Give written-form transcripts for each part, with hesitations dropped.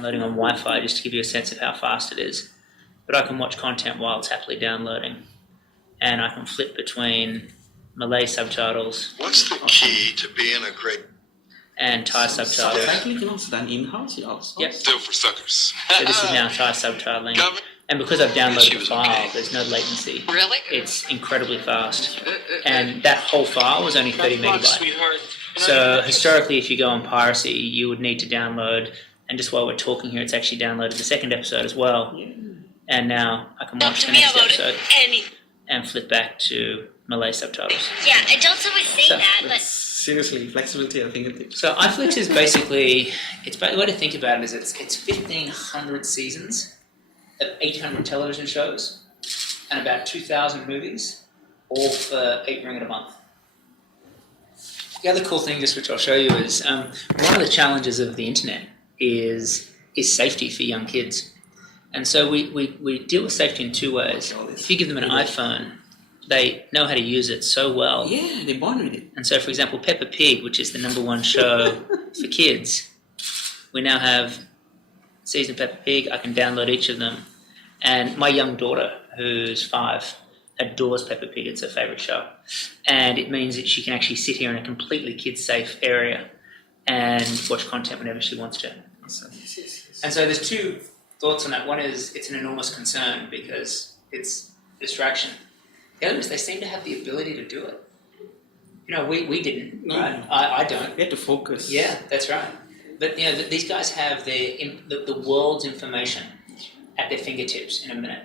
downloading on Wi-Fi, just to give you a sense of how fast it is. But I can watch content while it's happily downloading. And I can flip between Malay subtitles. What's the key to being a great... And Thai subtitles. Subtitling can also done in-house, you also? Yep. Still for suckers. So this is now Thai subtitling. And because I've downloaded the file, there's no latency. Really? It's incredibly fast. And that whole file was only 30 megabytes. So historically, if you go on piracy, you would need to download, and just while we're talking here, it's actually downloaded the second episode as well. And now I can watch the next episode and flip back to Malay subtitles. Yeah, I don't always say that, but... Seriously, flexibility, I think. So iFlix is basically, the way to think about it is it's 1,500 seasons of 800 television shows and about 2,000 movies, all for $8 a month. The other cool thing, just which I'll show you, is one of the challenges of the internet is safety for young kids. And so we deal with safety in two ways. If you give them an iPhone, they know how to use it so well. Yeah, they're born with it. And so, for example, Peppa Pig, which is the #1 show for kids, we now have season Peppa Pig. I can download each of them. And my young daughter, who's 5, adores Peppa Pig. It's her favourite show. And it means that she can actually sit here in a completely kid-safe area and watch content whenever she wants to. And so there's two thoughts on that. One is it's an enormous concern because it's distraction. The other is they seem to have the ability to do it. You know, we didn't, right? I don't. We had to focus. Yeah, that's right. But, you know, these guys have the world's information at their fingertips in a minute.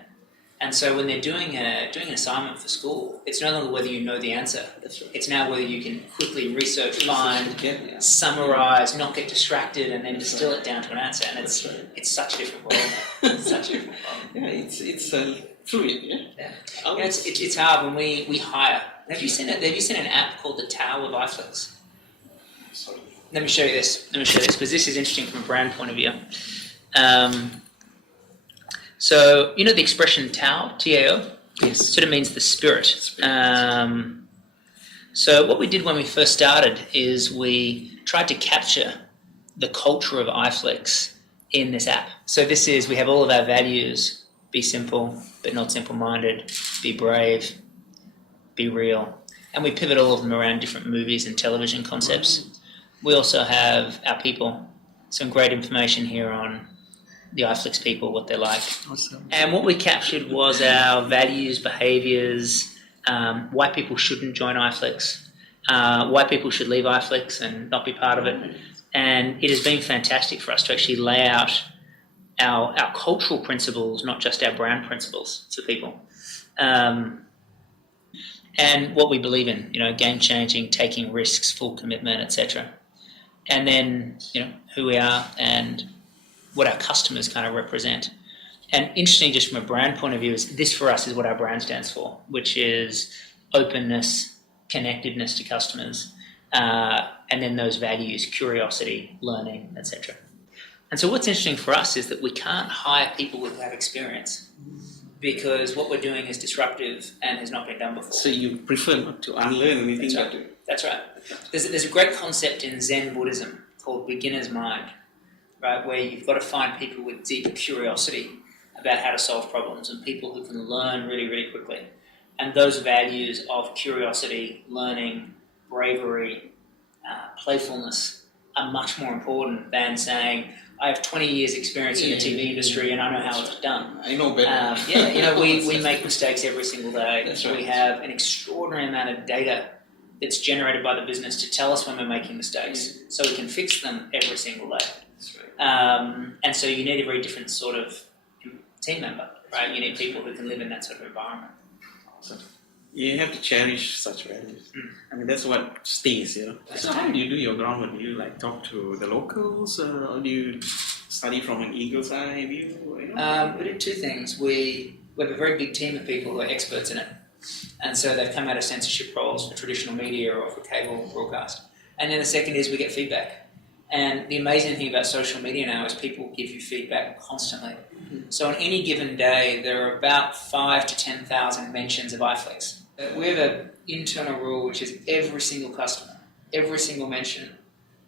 And so when they're doing an assignment for school, it's no longer whether you know the answer. That's right. It's now whether you can quickly research, find, summarize, not get distracted, and then distill it down to an answer. And it's such a different world. It's such a different world. Yeah, it's fluid. Yeah. It's hard when we hire. Have you seen an app called the Tao of iFlix? Sorry. Let me show you this because this is interesting from a brand point of view. So, you know the expression Tao, T-A-O? Yes. Sort of means the spirit. So what we did when we first started is we tried to capture the culture of iFlix in this app. So we have all of our values: be simple, but not simple-minded, be brave, be real. And we pivot all of them around different movies and television concepts. We also have our people. Some great information here on the iFlix people, what they're like. Awesome. And what we captured was our values, behaviours, why people shouldn't join iFlix, why people should leave iFlix and not be part of it. And it has been fantastic for us to actually lay out our cultural principles, not just our brand principles, to people. And what we believe in, you know, game-changing, taking risks, full commitment, etc. And then, you know, who we are and what our customers kind of represent. And interesting, just from a brand point of view, is this for us is what our brand stands for, which is openness, connectedness to customers, and then those values, curiosity, learning, etc. And so what's interesting for us is that we can't hire people who have experience because what we're doing is disruptive and has not been done before. So you prefer not to unlearn anything? That's right. There's a great concept in Zen Buddhism called beginner's mind, right, where you've got to find people with deep curiosity about how to solve problems and people who can learn really, really quickly. And those values of curiosity, learning, bravery, playfulness are much more important than saying, I have 20 years experience in the TV industry and I know how it's done. I know better. You know, we make mistakes every single day. That's right. We have an extraordinary amount of data that's generated by the business to tell us when we're making mistakes so we can fix them every single day. That's right. And so you need a very different sort of team member, right? You need people who can live in that sort of environment. Awesome. You have to cherish such values. I mean, that's what stays, you know. So how do you do your groundwork? Do you like talk to the locals, or do you study from an eagle's eye view? You know? We do two things. We have a very big team of people who are experts in it. And so they've come out of censorship roles for traditional media or for cable broadcast. And then the second is we get feedback. And the amazing thing about social media now is people give you feedback constantly. So on any given day, there are about 5,000 to 10,000 mentions of iFlix. We have an internal rule which is every single customer, every single mention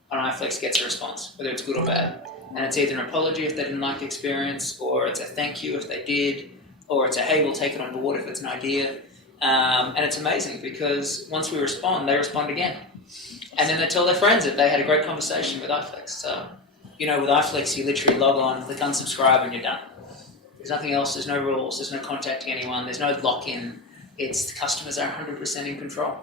on iFlix gets a response, whether it's good or bad. And it's either an apology if they didn't like the experience, or it's a thank you if they did, or it's a hey, we'll take it on board if it's an idea. And it's amazing because once we respond, they respond again. And then they tell their friends that they had a great conversation with iFlix. So, with iFlix, you literally log on, click unsubscribe, and you're done. There's nothing else, there's no rules, there's no contacting anyone, there's no lock-in. It's the customers are 100% in control.